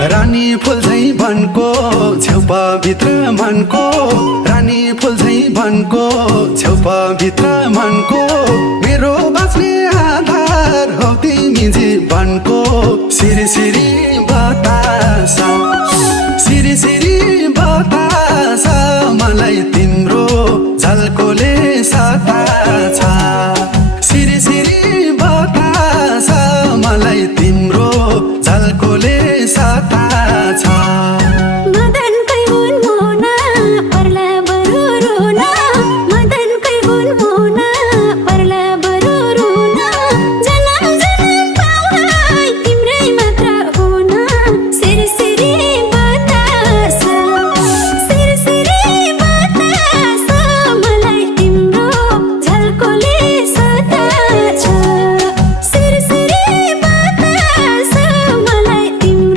रानी फुल झैं बनको छेउपा भित्र मनको रानी फुल झैं बनको छेउपा भित्र मनको मेरो बाँच्ने आधार हौ तिमी जीवनको सिरी सिरी